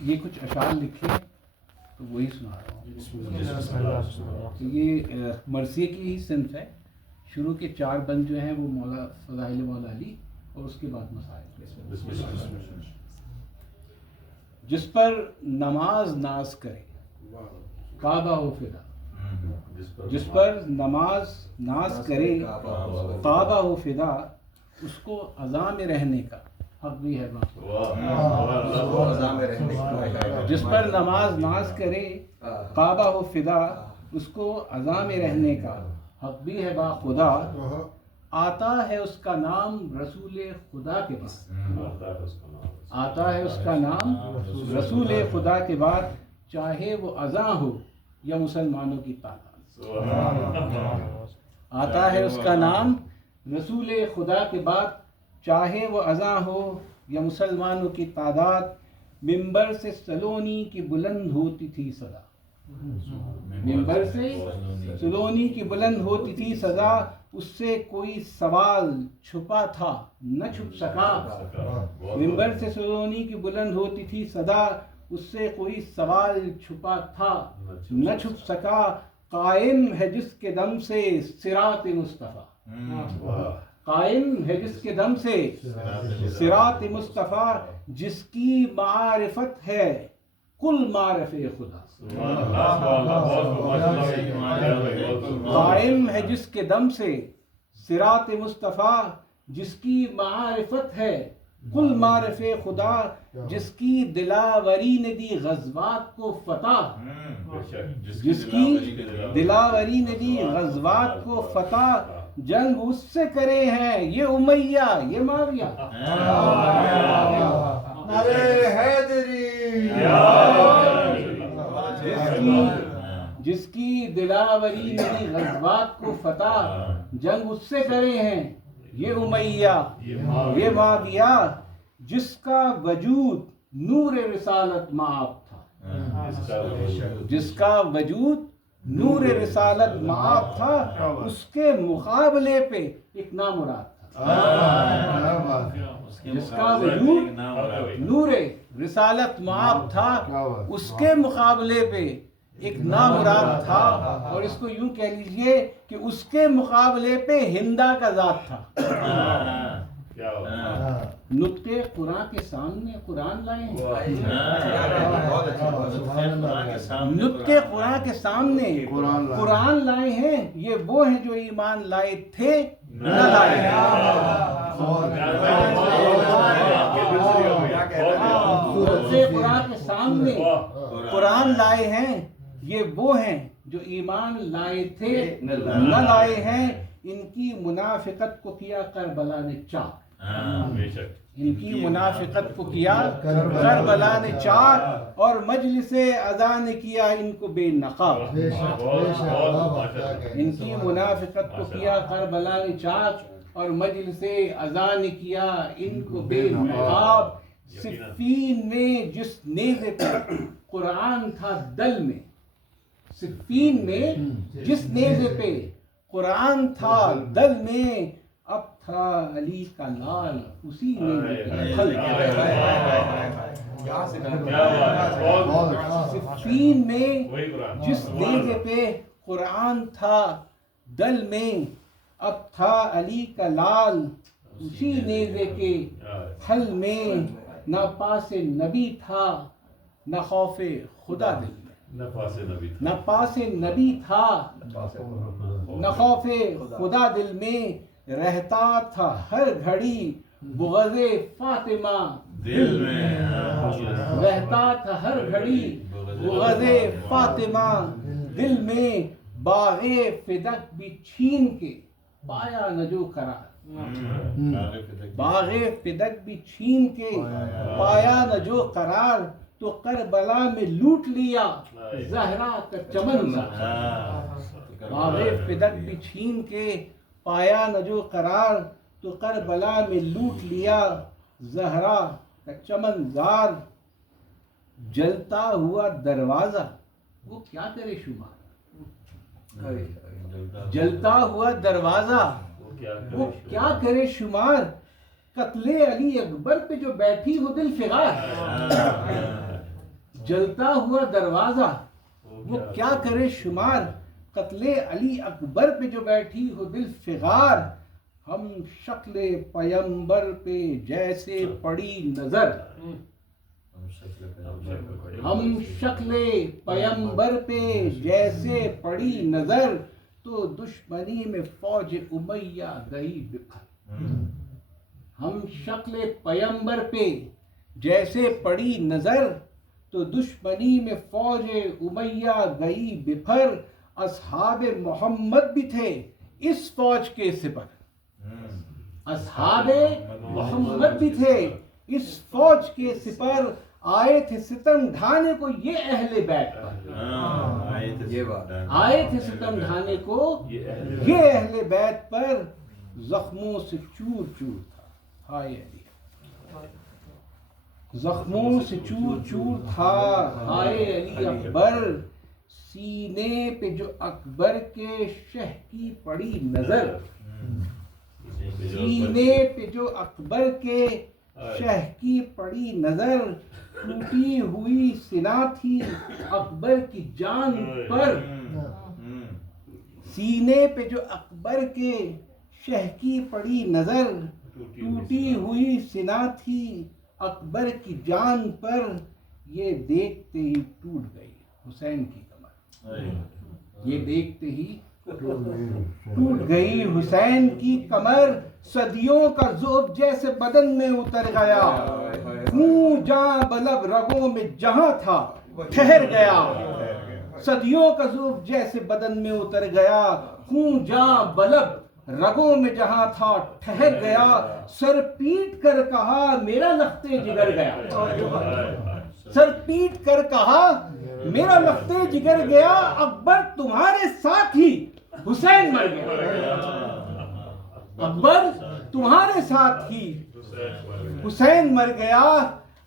یہ کچھ اشعار لکھے تو وہی سنا رہا ہوں. یہ مرثیے کی ہی صنف ہے. شروع کے 4 بند جو ہیں وہ مولا فضائل مولا علی اور اس کے بعد مسائل. جس پر نماز ناز کرے کعبہ و فدا. جس پر نماز ناز کرے کعبہ و فدا اس کو عزا میں رہنے کا حق بھی ہے. جس پر نماز ناز کرے کعبہ و فدا اس کو عزا میں رہنے کا حق بھی ہے با خدا. آتا ہے اس کا نام رسول خدا کے بعد. آتا ہے اس کا نام رسول خدا کے بعد چاہے وہ اذاں ہو یا مسلمانوں کی تعداد. آتا ہے اس کا نام رسول خدا کے بعد چاہے وہ اذاں ہو یا مسلمانوں کی تعداد. ممبر سے سلونی کی بلند ہوتی تھی صدا. ممبر سے سلونی کی بلند ہوتی تھی صدا. اس سے کوئی سوال چھپا تھا نہ چھپ سکا. ممبر سے سلونی کی بلند ہوتی تھی صدا. اس سے کوئی سوال چھپا تھا نہ چھپ سکا. قائم ہے جس کے دم سے صراط مصطفیٰ. قائم ہے جس کے دم سے صراط مصطفیٰ. جس کی معرفت ہے کل معرف خدا. قائم ہے جس کے دم سے صراط مصطفیٰ. جس کی معرفت ہے کل معرف خدا. جس کی دلاوری نے دی غزوات کو فتح. جس کی دلاوری نے دی غزوات کو فتح. جنگ اس سے کرے ہیں یہ امیہ یہ معاویہ. جس کی دلاوری نے دی غزوات کو فتح. جنگ اس سے کرے ہیں یہ امیہ یہ معاویہ. جس کا وجود نور رسالت معاب تھا. جس کا وجود نور رسالت معاب تھا. اس کے مقابلے پہ ایک نامراد تھا. جس کا وجود نور رسالت معاب تھا اس کے مقابلے پہ ایک نامراد تھا. اور اس کو یوں کہہ لیجئے کہ اس کے مقابلے پہ ہندا کا ذات تھا. نطق قرآن کے سامنے قرآن لائے ہیں. نطق قرآن کے سامنے قرآن لائے ہیں. یہ وہ ہیں جو ایمان لائے تھے نہ لائے. نطق قرآن کے سامنے قرآن لائے ہیں. یہ وہ ہیں جو ایمان لائے تھے نہ لائے ہیں. ان کی منافقت کو کیا کربلا نے چاک. ان کی منافقت کو کیا کربلا نے چاک. اور مجلس اذان نے کیا ان کو بے نقاب. ان کی منافقت کو کیا کربلا نے چاک. اور مجلس اذان نے کیا ان کو بے نقاب. صفین میں جس نیزے پر قرآن تھا دل میں. صفین میں جس نیزے پہ قرآن تھا دل میں. اب تھا علی کا لال اسی نیزے پہ پھل. صفین میں جس نیزے پہ قرآن تھا دل میں. اب تھا علی کا لال اسی نیزے کے پھل میں. نہ پاس نبی تھا نہ خوف خدا دل میں. نہ پاس نبی تھا نہ خوف خدا دل میں. رہتا تھا ہر گھڑی بغض فاطمہ دل میں. رہتا تھا ہر گھڑی بغض فاطمہ دل میں. باغ فدق بھی چھین کے پایا نہ جو قرار. باغ فدق بھی چھین کے پایا نہ جو قرار. تو کربلا میں لوٹ لیا زہرا کا چمن. باغ فدق بھی چھین کے پایا نہ جو قرار. تو کربلا میں لوٹ لیا زہرا کا چمن زار. جلتا ہوا دروازہ وہ کیا کرے شمار. جلتا ہوا دروازہ وہ کیا کرے شمار. قتل علی اکبر پہ جو بیٹھی ہو دل فغار. جلتا ہوا دروازہ وہ کیا کرے شمار، قتل علی اکبر پہ جو بیٹھی ہو بالفغار، ہم شکل پیمبر پہ جیسے پڑی نظر، ہم شکل پیمبر پہ جیسے پڑی نظر، تو دشمنی میں فوج امیہ گئی بکھر، ہم شکل پیمبر پہ جیسے پڑی نظر، تو دشمنی میں فوج امیہ گئی بکھر، اصحاب محمد بھی تھے اس فوج کے سپر، اصحاب محمد بھی تھے اس فوج کے سپر، آئے تھے ستم ڈھانے کو یہ اہل بیت پر، آئے تھے ستم ڈھانے کو یہ اہل بیت پر، زخموں سے چور چور تھا ہائے علی، زخموں سے چور چور تھا ہائے علی اکبر، سینے پہ جو اکبر کے شہ کی پڑی نظر، سینے پہ جو اکبر کے شہ کی پڑی نظر، ٹوٹی ہوئی سنا تھی اکبر کی جان پر، سینے پہ جو اکبر کے شہ کی پڑی نظر، ٹوٹی ہوئی سنا تھی اکبر کی جان پر، یہ دیکھتے ہی ٹوٹ گئی حسین کی کمر، یہ دیکھتے ہی ٹوٹ گئی حسین کی کمر، صدیوں کا ذوب جیسے بدن میں اتر گیا، خون جاں بلب رگوں میں جہاں تھا ٹھہر گیا، صدیوں کا ذوب جیسے بدن میں اتر گیا، خون جاں بلب رگوں میں جہاں تھا ٹھہر گیا، سر پیٹ کر کہا میرا لختے جگر گیا، سر پیٹ کر کہا میرا لختے جگر گیا، اکبر تمہارے ساتھ ہی حسین مر گیا، اکبر تمہارے ساتھ ہی حسین مر گیا،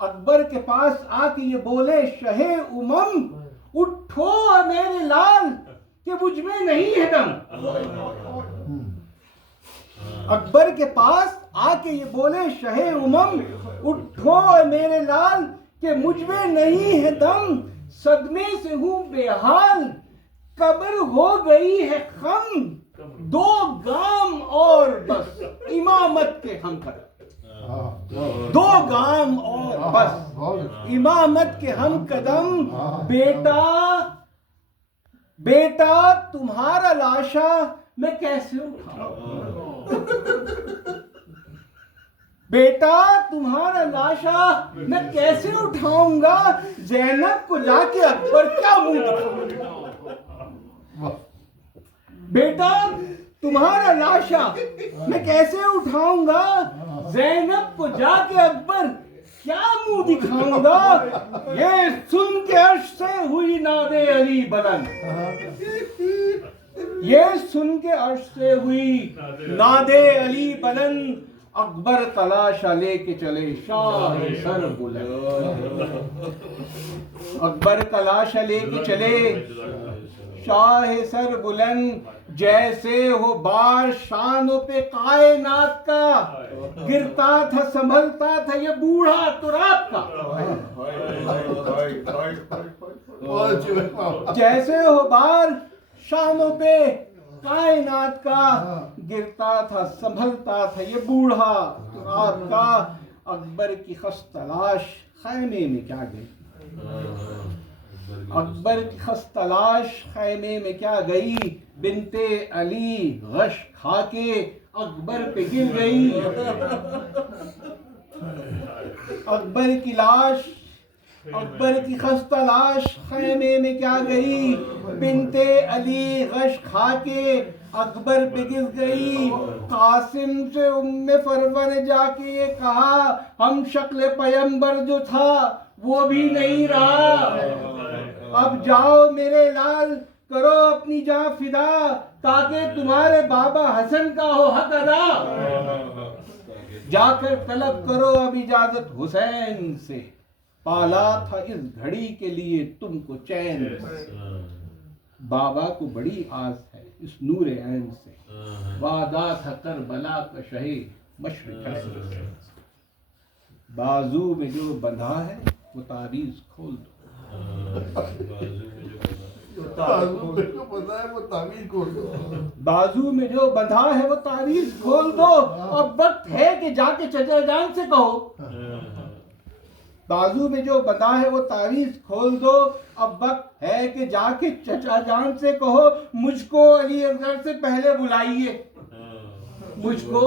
اکبر کے پاس آ کے یہ بولے شہ امم اٹھو میرے لال کہ مجھ میں نہیں ہے دم، اکبر کے پاس آ کے یہ بولے شہ امم اٹھو میرے لال کہ مجھ میں نہیں ہے دم، صدمے سے ہوں بے حال قبر ہو گئی ہے خم، دو گام اور بس امامت کے ہم قدم، دو گام اور بس امامت کے ہم قدم، بیٹا بیٹا تمہارا لاشا میں کیسے اٹھاؤں، بیٹا تمہارا لاشا میں کیسے اٹھاؤں گا، زینب کو جا کے اکبر کیا منہ دکھاؤں، بیٹا تمہارا لاشا میں کیسے اٹھاؤں گا، زینب کو جا کے اکبر کیا منہ دکھاؤں گا، یہ سن کے عرش سے ہوئی ناد علی بلند، یہ سن کے عرش سے ہوئی ناد علی بلند، اکبر تلاشا لے کے چلے شاہ سر بلند، اکبر تلاشا لے کے چلے شاہ سر بلند، جیسے ہو بار شانوں پہ کائنات کا، گرتا تھا سنبھلتا تھا یہ بوڑھا تراب کا، جیسے ہو بار شانوں پہ کائنات کا، گرتا تھا سنبھلتا تھا یہ بوڑھا تراب کا، اکبر کی خست تلاش خیمے میں کیا گئی، اکبر کی خست تلاش خیمے میں کیا گئی، بنت علی غش کھا کے اکبر پہ گر گئی، اکبر کی لاش اکبر کی خست تلاش خیمے میں کیا گئی، بنت علی غش کھا کے اکبر پہ گر گئی، قاسم سے ام فرور نے جا کے یہ کہا ہم شکل پیمبر جو تھا وہ بھی نہیں رہا، اب جاؤ میرے لال کرو اپنی جان فدا، تاکہ تمہارے بابا حسن کا ہو حق ادا، جا کر طلب کرو اب اجازت حسین سے، پالا تھا اس گھڑی کے لیے تم کو چین سے، بابا کو بڑی آس ہے اس نور عین سے، وعدہ تھا کربلا کا شہی مشرق سے، بازو میں جو بندھا ہے وہ تعویذ کھول دو، بازو میں جو بندھا ہے وہ تعویذ کھول دو، اب وقت ہے کہ جا کے چچا جان سے کہو. بازو میں جو بندھا ہے وہ تعویذ کھول دو، اب وقت ہے کہ جا کے چچا جان سے کہو مجھ کو علی اصغر سے پہلے بلائیے، مجھ کو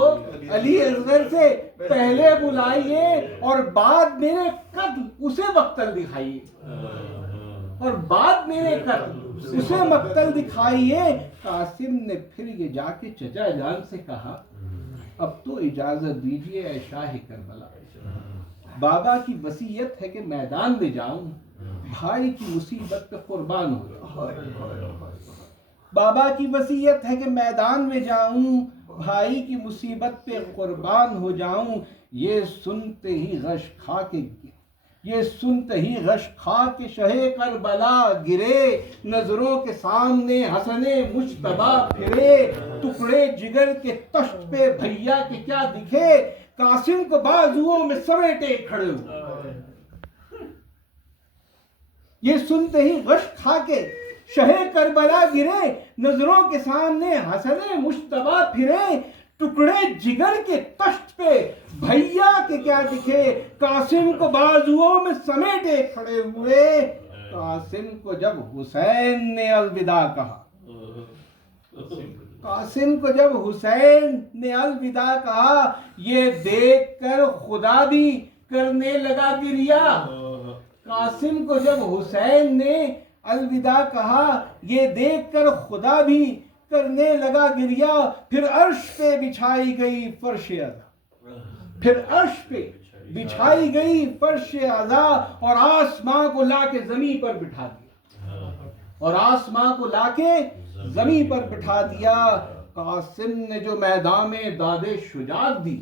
علی اصغر سے پہلے بلائیے اور بعد میرے قتل اسے مقتل دکھائیے، اور بعد میرے قتل اسے مقتل دکھائیے. قاسم نے پھر یہ جا کے چچا جان سے کہا اب تو اجازت دیجیے اے شاہ کربلا، بابا کی وصیت ہے کہ میدان میں جاؤں، بھائی کی مصیبت پہ قربان ہو جاؤں. بابا کی وصیت ہے کہ میدان میں جاؤں، بھائی کی مصیبت پہ قربان ہو جاؤں. یہ سنتے ہی غش کھا کے شہ کربلا گرے، نظروں کے سامنے حسن مجتبیٰ پھرے، ٹکڑے جگر کے تشت پہ بھیا کے کیا دکھے، قاسم کو بازوؤں میں سمیٹے کھڑے ہوئے. یہ سنتے ہی غش کھا کے شہ کربلا گرے، نظروں کے سامنے حسن مجتبیٰ پھرے، ٹکڑے جگر کے تشت پہ بھیا کے کیا دکھے، قاسم کو بازوؤں میں سمیٹے کھڑے ہوئے. قاسم کو جب حسین نے الوداع کہا، قاسم کو جب حسین نے الوداع کہا، یہ دیکھ کر خدا بھی کرنے لگا گریا. قاسم کو جب حسین نے الوداع کہا، یہ دیکھ کر خدا بھی کرنے لگا گریا. پھر عرش پہ بچھائی گئی فرش عزا، پھر عرش پہ بچھائی گئی فرش عزا، اور آسماں کو لا کے زمین پر بٹھا دیا، اور آسماں کو لا کے زمین پر بٹھا دیا. قاسم نے جو میدان میں داد شجاعت دی،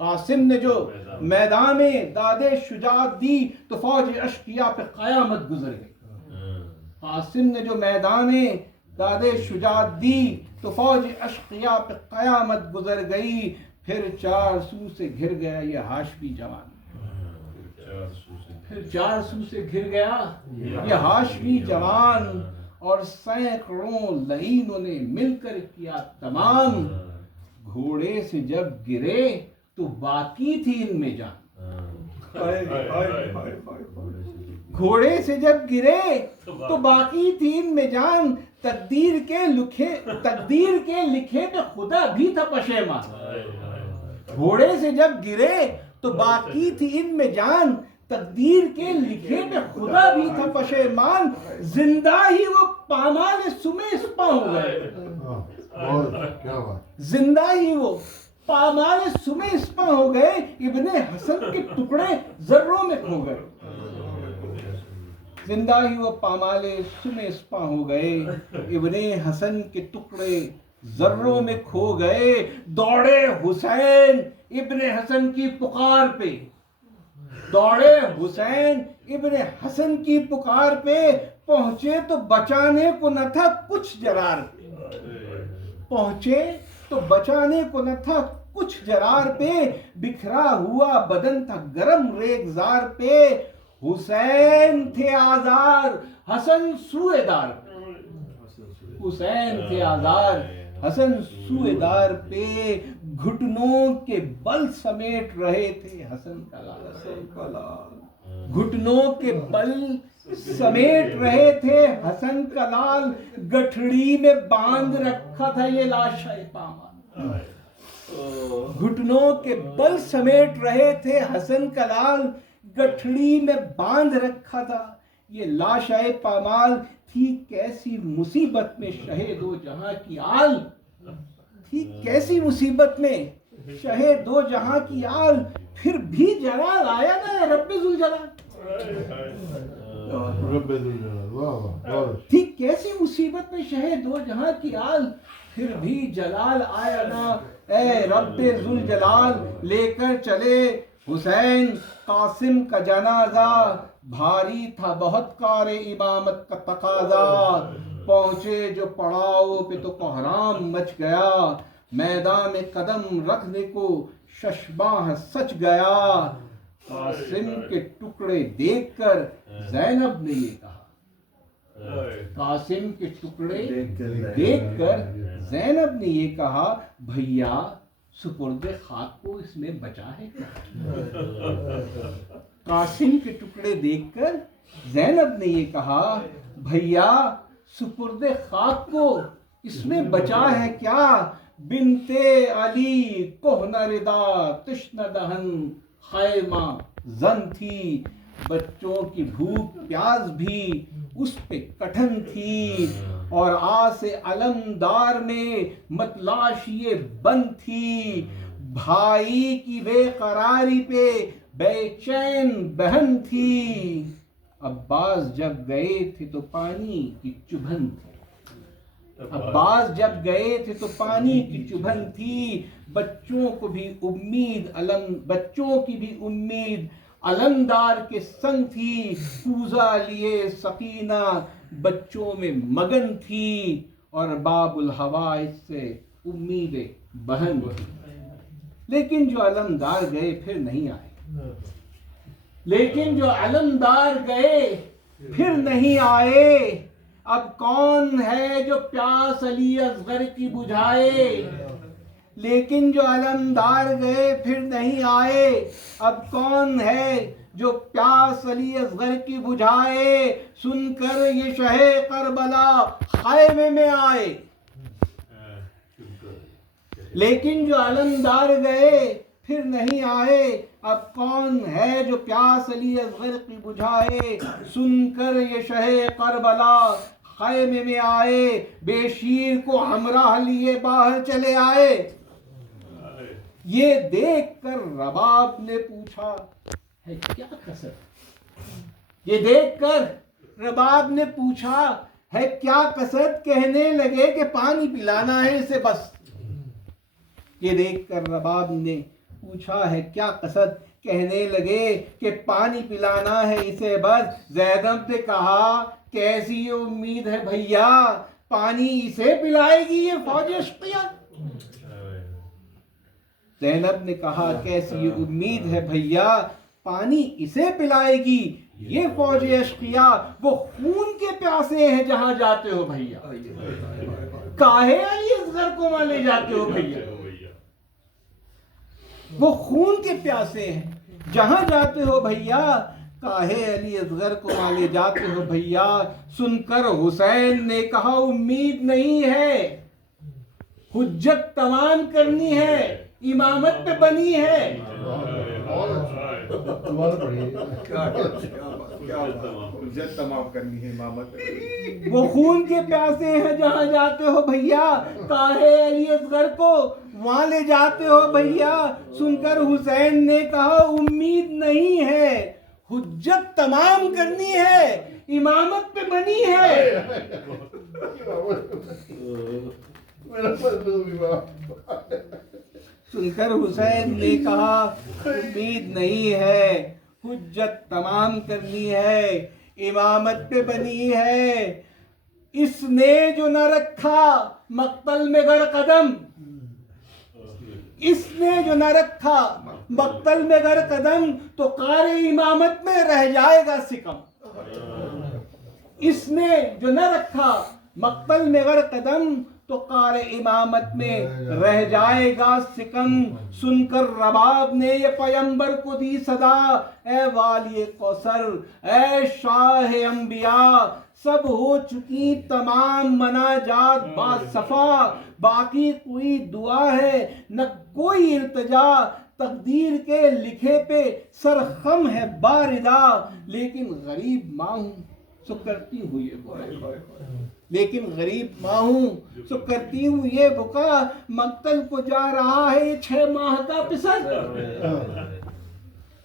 قاسم نے جو میدان میں داد شجاعت دی تو فوج اشقیاء پہ قیامت گزر گئی. قاسم نے جو میدان میں داد شجاعت دی تو فوج اشقیاء پہ قیامت گزر گئی. پھر چار سو سے گھر گیا یہ ہاشمی جوان، پھر چار سو سے گھر گیا یہ ہاشمی جوان، اور سینکڑوں لعینوں نے مل کر کیا تمام. گھوڑے سے جب گرے تو باقی تھی ان میں جان، گھوڑے سے جب گرے تو باقی تھی ان میں جان. تقدیر کے لکھے پہ خدا بھی تھا پشیمان، گھوڑے سے جب گرے تو باقی تھی ان میں جان. تقدیر کے لکھے پہ خدا بھی تھا پشیمان. زندہ ہی وہ پامال سمے سپاں ہو گئے، زندہ ہی وہ پامال سمے سپاں ہو گئے. ابن حسن کے ٹکڑے ذروں میں کھو گئے، زندہ ہی وہ پامال سمے سپاں ہو گئے. ابن حسن کے ٹکڑے ذروں میں کھو گئے. دوڑے حسین ابن حسن کی پکار پہ، دوڑے حسین ابن حسن کی پکار پہ، پہنچے تو بچانے کو نہ تھا کچھ جرار پہ، پہنچے تو بچانے کو نہ تھا کچھ جرار پہ. بکھرا ہوا بدن تھا گرم ریگزار پہ، حسین تھے آزار حسن سوئے دار پہ، حسین تھے آزار حسن سوئے دار پہ. گھٹنوں کے بل سمیٹ رہے تھے حسن کا لال، گھٹنوں کے بل سمیٹ رہے تھے حسن کا لال. گٹھڑی میں باندھ رکھا تھا یہ لاشِ پامال، گھٹنوں کے بل سمیٹ رہے تھے حسن کا لال. گٹھڑی میں باندھ رکھا تھا یہ لاشِ پامال. تھی کیسی مصیبت میں شہ دو جہاں کی آل، تھی کیسی مصیبت میں شہ دو جہاں کی آل. پھر بھی جلال آیا نا رب ذوالجلال، تھی کیسی مصیبت میں شہ دو جہاں کی آل. پھر بھی جلال آیا نا اے رب ذوالجلال. لے کر چلے حسین قاسم کا جنازہ، بھاری تھا بہت کار امامت کا تقاضا. پہنچے جو پڑاؤ پہ تو کوہرام مچ گیا، میدان میں قدم رکھنے کو ششباہ سچ گیا. قاسم کے ٹکڑے دیکھ کر زینب نے یہ کہا، قاسم کے ٹکڑے دیکھ کر زینب نے یہ کہا، بھیا سپرد خاک کو اس میں بچا ہے کیا؟ قاسم کے ٹکڑے دیکھ کر زینب نے یہ کہا، بھیا سپرد خاک کو اس میں بچا ہے کیا؟ بنتے علی کہنہ ردا تشنہ دہن خیمہ زن تھی، بچوں کی بھوک پیاس بھی اس پہ کٹھن تھی، اور آس علمدار میں متلاش یہ بند تھی، بھائی کی بے قراری پہ بے چین بہن تھی، عباس جب گئے تھے تو پانی کی چبھن تھی، عباس جب گئے تھے تو پانی کی چبھن تھی، بچوں کی بھی امید علمدار کے سنگ تھی، کوزہ لیے سکینہ بچوں میں مگن تھی، اور باب الہوا اس سے امید بہن تھی۔ لیکن جو علمدار گئے پھر نہیں آئے، لیکن جو علمدار گئے پھر نہیں آئے، اب کون ہے جو پیاس علی اصغر کی بجھائے؟ لیکن جو علمدار گئے پھر نہیں آئے، اب کون ہے جو پیاس علی اصغر کی بجھائے؟ سن کر یہ شہ کربلا خیمے میں آئے، لیکن جو علمدار گئے پھر نہیں آئے، اب کون ہے جو پیاس علی اصغر کی بجھائے؟ سن کر یہ شہ کربلا خیمے میں آئے، بے شیر کو ہمراہ لیے باہر چلے آئے، یہ دیکھ کر رباب نے پوچھا ہے کیا کسر؟ یہ دیکھ کر رباب نے پوچھا ہے کیا کسر؟ کہنے لگے کہ پانی پلانا ہے اسے بس۔ یہ دیکھ کر رباب نے پوچھا ہے کیا قصد؟ کہنے لگے کہ پانی پلانا ہے اسے بس۔ زینب نے کہا کیسی یہ امید ہے بھیا، پانی اسے پلائے گی یہ فوج اشقیہ؟ زینب نے کہا کیسی یہ امید ہے بھیا، پانی اسے پلائے گی یہ فوج اشقیہ؟ وہ خون کے پیاسے ہیں جہاں جاتے ہو بھیا، کاہے علی اصغر کو وہاں لے جاتے ہو بھیا؟ وہ خون کے پیاسے ہیں جہاں جاتے ہو بھیا، کاہے علی اصغر کو وہاں لے جاتے ہو بھیا؟ سن کر حسین نے کہا امید نہیں ہے، حجت تمام کرنی ہے، امامت پہ بنی ہے۔ تمام کرنی ہے امامت۔ وہ خون کے پیاسے ہیں جہاں جاتے ہو بھیا، کاہے علی اصغر کو وہاں لے جاتے ہو بھیا؟ سن کر حسین نے کہا امید نہیں ہے، حجت تمام کرنی ہے، امامت پہ بنی ہے۔ سن کر حسین نے کہا امید نہیں ہے، حجت تمام کرنی ہے، امامت پہ بنی ہے۔ اس نے جو نہ رکھا مقتل میں گر قدم، اس نے جو نہ رکھا مقتل میں گر قدم، تو قار امامت میں رہ جائے گا سکم۔ اس نے جو نہ رکھا مقتل میں گر قدم، تو قار امامت میں رہ جائے گا سکم۔ سن کر رباب نے یہ پیمبر کو دی صدا، اے والی کوثر اے شاہ انبیاء، سب ہو چکی تمام مناجات با صفا، باقی کوئی دعا ہے نہ کوئی التجا، تقدیر کے لکھے پہ سرخم ہے باردہ، لیکن غریب ماں ہوں سو کرتی ہوں یہ بکا، لیکن غریب ماں ہوں سو کرتی ہوں یہ بکا، مقتل کو جا رہا ہے یہ 6 ماہ کا پسر،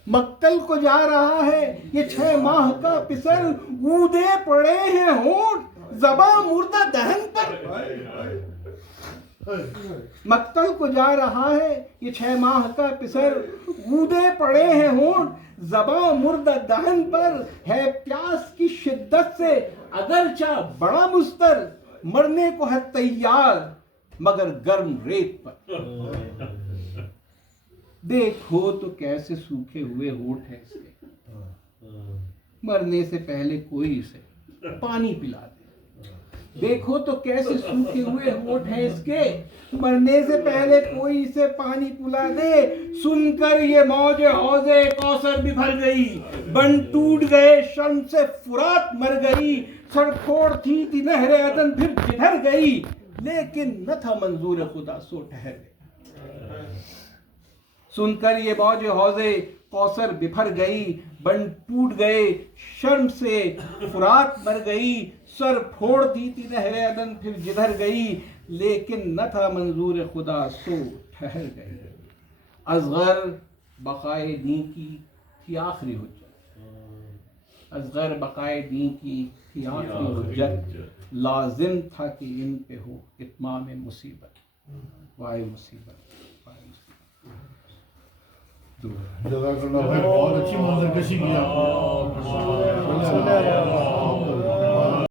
مقتل کو جا رہا ہے یہ 6 ماہ کا پسر، اودے پڑے ہیں ہونٹ زباں مردہ دہن پر۔ مقتل کو جا رہا ہے یہ 6 ماہ کا پسر، اودے پڑے ہیں ہونٹ زباں مردہ دہن پر، ہے پیاس کی شدت سے اگرچہ بڑا مستر، مرنے کو ہے تیار مگر گرم ریت پر۔ دیکھو تو کیسے سوکھے ہوئے ہونٹ ہیں اس کے، مرنے سے پہلے کوئی اسے پانی پلا دے۔ دیکھو تو کیسے سوکھے ہوئے ہونٹ ہیں اس کے، مرنے سے پہلے کوئی اسے پانی پلا دے۔ سن کر یہ موج حوض کوثر بکھر گئی، بن ٹوٹ گئے شرم سے فرات مر گئی، سر پھوڑ تھی نہر عدن پھر جدھر گئی، لیکن نہ تھا منظور خدا سو ٹھہر گئی۔ سن کر یہ موج حوض کوثر بکھر گئی، بن ٹوٹ گئے شرم سے فرات مر گئی، سر پھوڑتی تھی نہر عدن پھر جدھر گئی، لیکن نہ تھا منظور خدا سو ٹھہر گئی۔ اصغر بقائے دین کی تھی آخری حجت، اصغر بقائے دین کی تھی آخری حجت، لازم تھا کہ ان پہ ہو اتمام مصیبت۔ وائے مصیبت، وائے مصیبت۔ جزاک اللہ خیر، بہت اچھی منظر کشی کی آپ نے۔